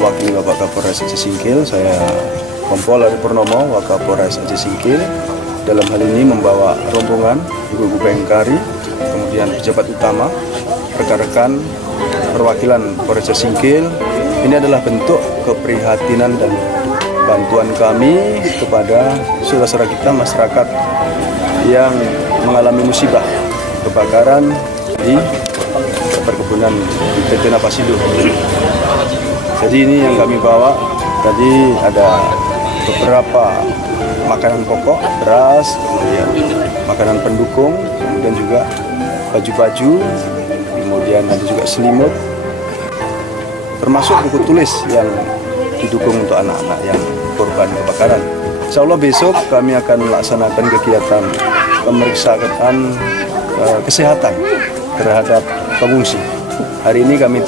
mewakili Bapak Kapolres Aceh Singkil, saya Kompol Ari Purnomo, Wakapolres Aceh Singkil. Dalam hal ini membawa rombongan Ibu-Ibu Bayangkari, kemudian pejabat utama, rekan-rekan perwakilan Polres Aceh Singkil. Ini adalah bentuk keprihatinan dan bantuan kami kepada saudara-saudara kita masyarakat yang mengalami musibah kebakaran di perkebunan di PT Napasindo. Jadi ini yang kami bawa. Tadi ada beberapa makanan pokok, beras, kemudian makanan pendukung, kemudian juga baju-baju, kemudian ada juga selimut, termasuk buku tulis yang didukung untuk anak-anak yang korban kebakaran. Insya Allah besok kami akan melaksanakan kegiatan pemeriksaan kesehatan terhadap pengungsi. Hari ini kami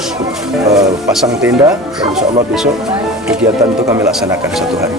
pasang tenda dan insya Allah besok kegiatan itu kami laksanakan 1 hari.